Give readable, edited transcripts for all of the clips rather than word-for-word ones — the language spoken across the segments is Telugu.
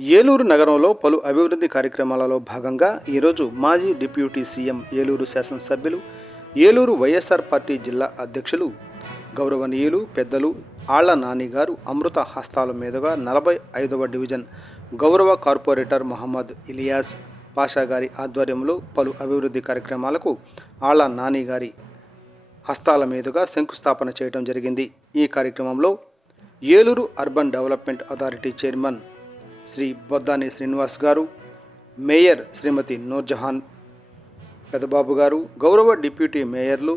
ఏలూరు నగరంలో పలు అభివృద్ధి కార్యక్రమాలలో భాగంగా ఈరోజు మాజీ డిప్యూటీ సీఎం ఏలూరు శాసనసభ్యులు ఏలూరు వైఎస్ఆర్ పార్టీ జిల్లా అధ్యక్షులు గౌరవనీయులు పెద్దలు ఆళ్ల నాని గారు అమృత హస్తాల మీదుగా 45వ డివిజన్ గౌరవ కార్పొరేటర్ మహమ్మద్ ఇలియాస్ పాషా గారి ఆధ్వర్యంలో పలు అభివృద్ధి కార్యక్రమాలకు ఆళ్ల నాని గారి హస్తాల మీదుగా శంకుస్థాపన చేయడం జరిగింది. ఈ కార్యక్రమంలో Eluru urban development authority chairman Shri Boddani Srinivas గారు, మేయర్ శ్రీమతి నూర్జహాన్ పెదబాబు గారు, గౌరవ డిప్యూటీ మేయర్లు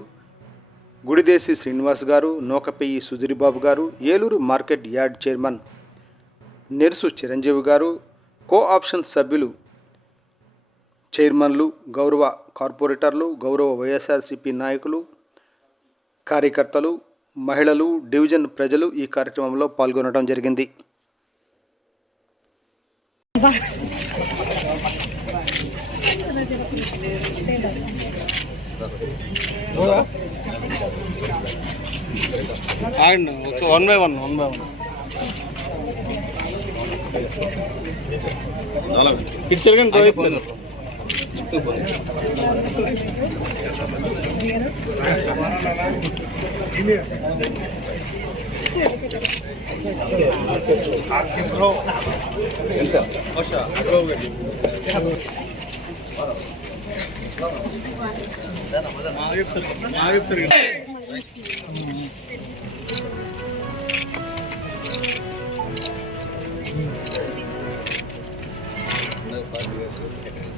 గుడిదేశి శ్రీనివాస్ గారు, నోకపెయ్యి సుధీర్బాబు గారు, Eluru market yard chairman Nersu Chiranjeevi గారు, కో ఆప్షన్ సభ్యులు, చైర్మన్లు, గౌరవ కార్పొరేటర్లు, గౌరవ వైఎస్ఆర్సీపీ నాయకులు, కార్యకర్తలు, మహిళలు, డివిజన్ ప్రజలు ఈ కార్యక్రమంలో పాల్గొనడం జరిగింది. వన్ బై వన్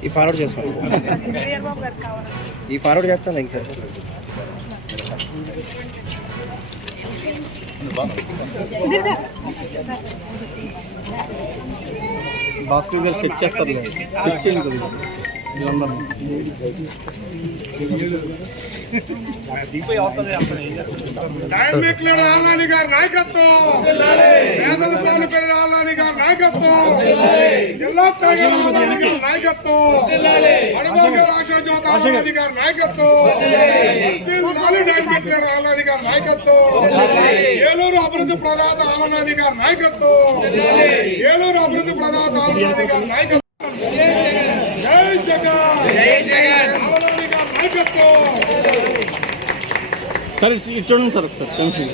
ఈ ఫార్వర్డ్ చేసుకోండి. ఈ ఫార్వర్డ్ చేస్తాను ఇంకా బాక్స్ సెట్ చేస్తారు. సెట్ చేయండి. ఆళ్ళనాని గారి నాయకత్వం, ఆళ్ళనాని గారి నాయకత్వం, జిల్లా ఆళ్ళనాని గారి నాయకత్వం, అడగోలు ఆశాజ్యోతి ఆళ్ళనాని గారి నాయకత్వం, ఆళ్ళనాని గారి నాయకత్వం, ఏలూరు అభివృద్ధి ప్రదాత ఆళ్ళనాని గారి నాయకత్వం, ఏలూరు అభివృద్ధి ప్రదాత ఆళ్ళనాని గారి నాయకత్వం. జై జగన్, జై జగన్, ఆళ్ళనాని గారి నాయకత్వం. సార్ ఇటు చూడండి సార్ ఒకసారి కొంచెం